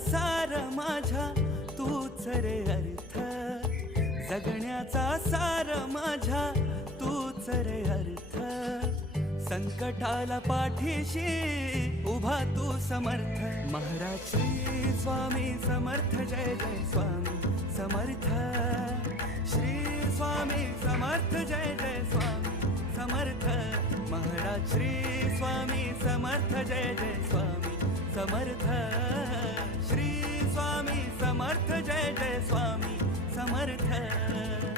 सार माझ्या तूच रे अर्थ, जगण्याचा सार माझ्या तूच रे अर्थ, संकटाला पाठीशी उभा तू समर्थ, महाराज श्री स्वामी समर्थ, जय जय स्वामी समर्थ, श्री स्वामी समर्थ, जय जय स्वामी समर्थ, महाराज श्री स्वामी समर्थ, जय जय स्वामी समर्थ, श्री स्वामी समर्थ, जय जय स्वामी समर्थ।